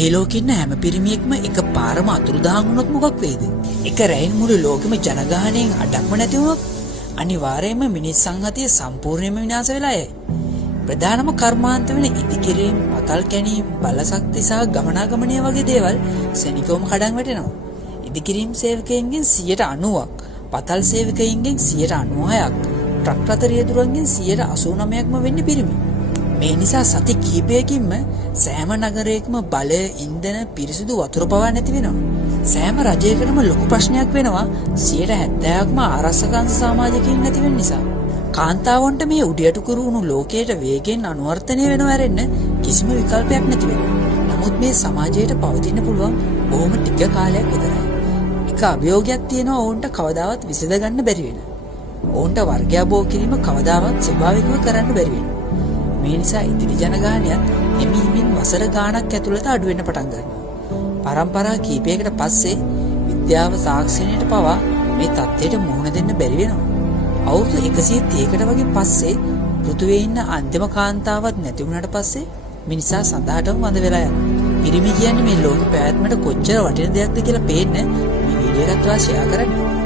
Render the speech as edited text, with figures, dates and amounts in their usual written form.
මේ ලෝකෙ ඉන්න හැම පිරිමියෙක්ම එක පාරම අතුරුදහන් වුණොත් මොකක් වෙයිද? එක රැයින් මුළු ලෝකෙම ජනගහණයෙන් අඩක්ම නැති වුණොත් අනිවාර්යයෙන්ම මිනිස් සංහතිය සම්පූර්ණයෙන්ම විනාශ වෙලා යයි. ප්‍රධානම කර්මාන්ත වෙන ඉදිකිරීම, පතල් කැණීම්, බලශක්ති සහ ගමනාගමනය වගේ දේවල් සෙනිකවම කඩන් වැටෙනවා. ඉදිකිරීම් සේවකයන්ගෙන් 90%ක්, පතල් සේවකයන්ගෙන් 96%ක්, ට්‍රක් රථ රියදුරන්ගෙන් 89%ක්ම වෙන්නේ පිරිමි. මේ නිසා සති කිහිපයකින්ම සෑම නගරයකම බලය, ඉන්ධන, පිරිසිදු වතුර පවා නැති වෙනවා. සෑම රජයකටම ලොකු ප්‍රශ්නයක් වෙනවා 70%ක්ම ආරක්ෂකංශ සමාජිකයින් නැති වෙන නිසා. කාන්තාවන්ට මේ උඩයට කුරුණු ලෝකයට වේගෙන් අනුවර්තනය වෙනව ඇරෙන්න කිසිම විකල්පයක් නැති වෙනවා. නමුත් මේ සමාජයට පවතින්න පුළුවන් බොහොම ටික කාලයක් විතරයි. එක අභියෝගයක් තියෙනවා ඔවුන්ට කවදාවත් විසඳ ගන්න බැරි වෙන. ඔවුන්ට වර්ගයාභෝ කිරීම කවදාවත් ස්වභාවිකව කරන්න බැරි වෙනවා. මේ නිසා ඉදිරි ජනගහනයත් එමිහිමින් වසර ගාණක් ඇතුළත අඩු වෙන්න පටන් ගන්නවා. පරම්පරා කීපයකට පස්සේ විද්‍යාව තාක්ෂණයට පවා මේ තත්ත්වයට මුහුණ දෙන්න බැරි වෙනවා. අවුරුදු 130කට වගේ පස්සේ පෘථුවියේ ඉන්න අන්තිම කාන්තාවක් නැති වුණාට පස්සේ මිනිසා සඳහටම වඳ වෙලා යනවා. පිරිමි කියන්නේ මේ ලෝකෙ පැවැත්මට කොච්චර වටින දෙයක්ද කියලා පේන්න මේ වීඩියෝ එකත් ඔයා ෂෙයා කරන්න.